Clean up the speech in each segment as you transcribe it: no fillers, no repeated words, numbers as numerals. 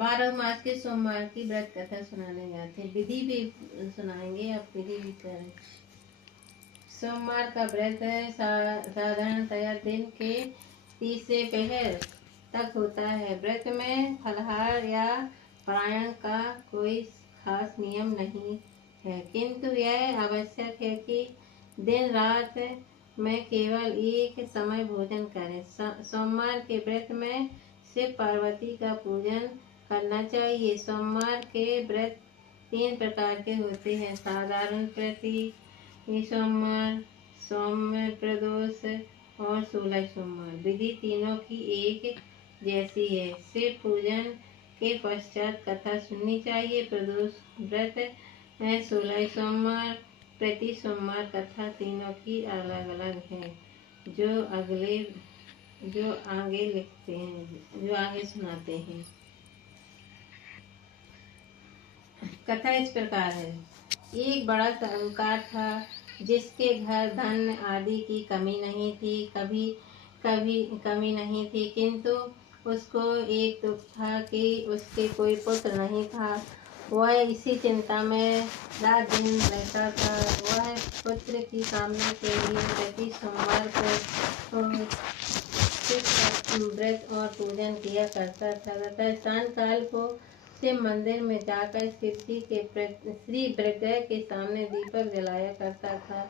12 मार्च के सोमवार की व्रत कथा सुनाने जाते हैं। विधि भी सुनाएंगे, आप विधि भी करें। सोमवार का व्रत साधारणतया दिन के तीसरे पहर तक होता है। व्रत में फलाहार या पारायण का कोई खास नियम नहीं है, किंतु यह आवश्यक है कि दिन रात में केवल एक समय भोजन करें। सोमवार के व्रत में शिव पार्वती का पूजन करना चाहिए। सोमवार के व्रत 3 प्रकार के होते हैं: साधारण प्रति सोमवार, सौम्य प्रदोष और 16 सोमवार। विधि तीनों की एक जैसी है। शिव पूजन के पश्चात कथा सुननी चाहिए। प्रदोष व्रत में 16 सोमवार, प्रति सोमवार कथा तीनों की अलग अलग है। जो आगे लिखते हैं, जो आगे सुनाते हैं। कथा इस प्रकार है। एक बड़ा साहूकार था, जिसके घर धन आदि की कमी नहीं थी, कभी कमी नहीं थी, किंतु उसको एक दुख था कि उसके कोई पुत्र नहीं था। वह इसी चिंता में रात दिन रहता था। वह पुत्र की कामना के लिए प्रति सोमवार को व्रत और पूजन किया करता था तथा शाम काल को शिव मंदिर में जाकर शिव जी के श्री विग्रह के सामने दीपक जलाया करता था।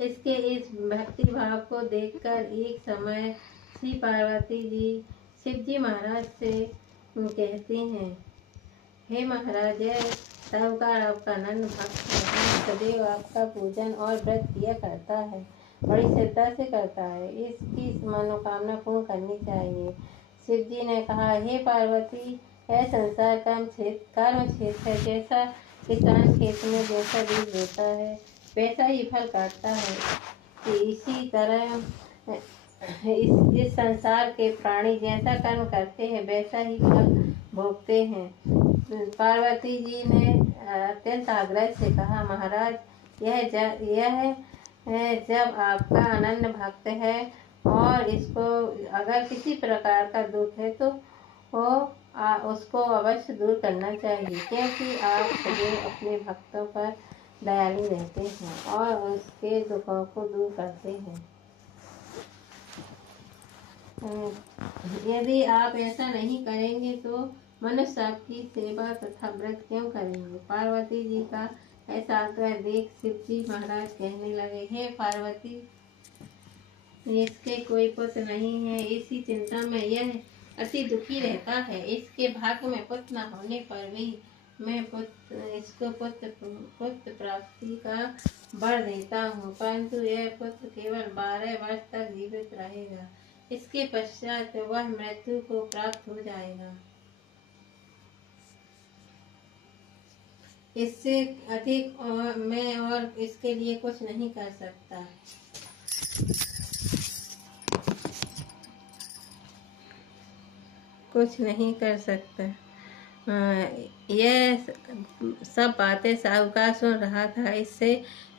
इसके इस भक्ति भाव को देखकर एक समय श्री पार्वती जी शिव जी महाराज से कहती हैं, हे महाराज, यह साहूकार आपका नन्ह भक्त है, सदैव आपका पूजन और व्रत किया करता है, बड़ी श्रद्धा से करता है, इसकी मनोकामना पूर्ण करनी चाहिए। शिव जी ने कहा, हे पार्वती, यह संसार कर्म क्षेत्र है। जैसा किसान खेत में जैसा बीज बोता है वैसा ही फल काटता है, इसी तरह इस संसार के प्राणी जैसा कर्म करते हैं वैसा ही फल भोगते हैं। पार्वती जी ने अत्यंत आग्रह से कहा, महाराज, यह जब आपका अनन्य भक्त है और इसको अगर किसी प्रकार का दुख है तो उसको अवश्य दूर करना चाहिए, क्योंकि आप सदैव अपने भक्तों पर दयालु रहते हैं और उसके दुखों को दूर करते हैं। यदि आप ऐसा नहीं करेंगे तो मनुष्य आपकी सेवा तथा व्रत क्यों करेंगे। पार्वती जी का ऐसा आग्रह देख शिव जी महाराज कहने लगे, हे पार्वती, इसके कोई पुत्र नहीं है, इसी चिंता में यह अति दुखी रहता है। इसके भाग्य में पुत्र न होने पर भी मैं इसको पुत्र प्राप्ति का वर देता हूँ, परंतु यह पुत्र केवल 12 वर्ष तक जीवित रहेगा। इसके पश्चात वह मृत्यु को प्राप्त हो जाएगा। इससे अधिक मैं और इसके लिए कुछ नहीं कर सकता। यह सब बातें साहूकार सुन रहा था। इससे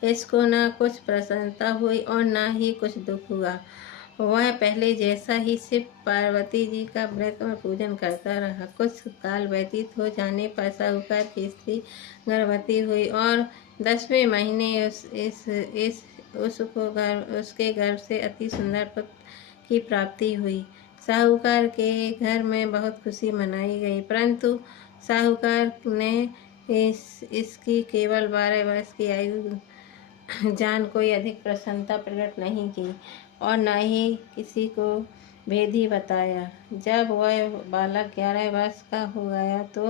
इसको न कुछ प्रसन्नता हुई और न ही कुछ दुख हुआ। वह पहले जैसा ही शिव पार्वती जी का व्रत और पूजन करता रहा। कुछ काल व्यतीत हो जाने पर साहूकार की स्त्री गर्भवती हुई और 10वें महीने उसके गर्भ से अति सुंदर पुत्र की प्राप्ति हुई। साहूकार के घर में बहुत खुशी मनाई गई, परंतु साहूकार ने इसकी केवल 12 वर्ष की आयु जान कोई अधिक प्रसन्नता प्रकट नहीं की और न ही किसी को भेदी बताया। जब वह बालक 11 वर्ष का हो गया तो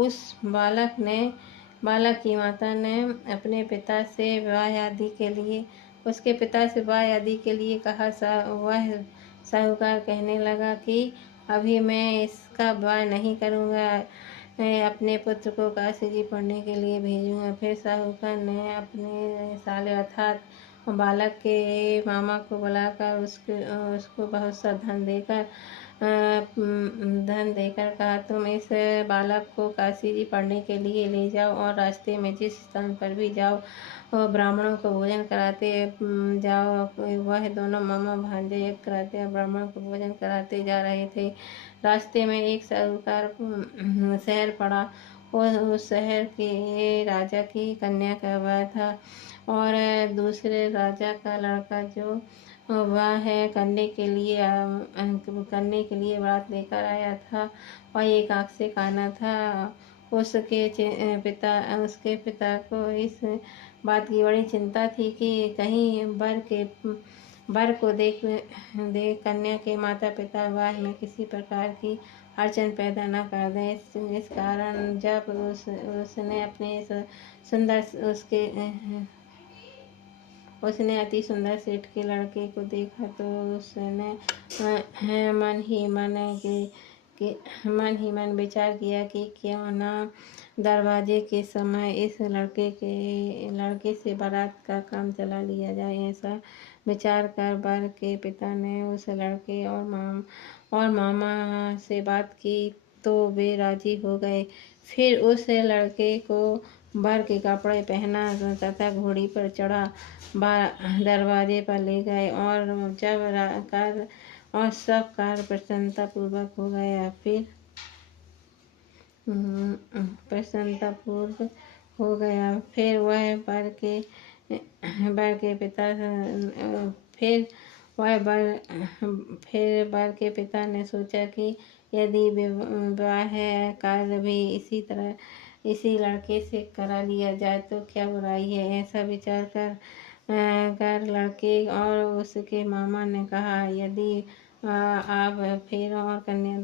उस बालक की माता ने अपने पिता से विवाह आदि के लिए कहा। वह साहूकार कहने लगा कि अभी मैं इसका विवाह नहीं करूँगा, मैं अपने पुत्र को काशी जी पढ़ने के लिए भेजूँगा। फिर साहूकार ने अपने साले अर्थात बालक के मामा को बुलाकर उसको बहुत सा धन देकर कहा, तुम इस बालक को काशी जी पढ़ने के लिए ले जाओ और रास्ते में जिस स्थान पर भी जाओ और ब्राह्मणों को भोजन कराते जाओ। वह दोनों मामा भांजे यज्ञ कराते और ब्राह्मणों को भोजन कराते जा रहे थे। रास्ते में एक साहूकार शहर पड़ा और उस शहर के राजा की कन्या का विवाह था और दूसरे राजा का लड़का जो वह है करने के लिए बारात लेकर आया था और एक आँख से काना था। उसके पिता को इस बात की बड़ी चिंता थी कि कहीं वर को देख कन्या के माता पिता विवाह में किसी प्रकार की अड़चन पैदा न कर दें। इस कारण जब उसने अति सुंदर सेठ के लड़के को देखा तो उसने मन ही मन विचार किया कि क्यों ना दरवाजे के समय इस लड़के से बारात का काम चला लिया जाए। ऐसा विचार कर वर के पिता ने उस लड़के और मामा से बात की तो वे राजी हो गए। फिर उस लड़के को वर के कपड़े पहना तथा घोड़ी पर चढ़ा दरवाजे पर ले गए और जब सब कार्य प्रसन्नता पूर्वक हो गया। फिर वह वर के पिता ने सोचा कि यदि विवाह कार्य भी इसी लड़के से करा लिया जाए तो क्या बुराई है। ऐसा विचार कर लड़के और उसके मामा ने कहा, यदि आप फेरा और कन्या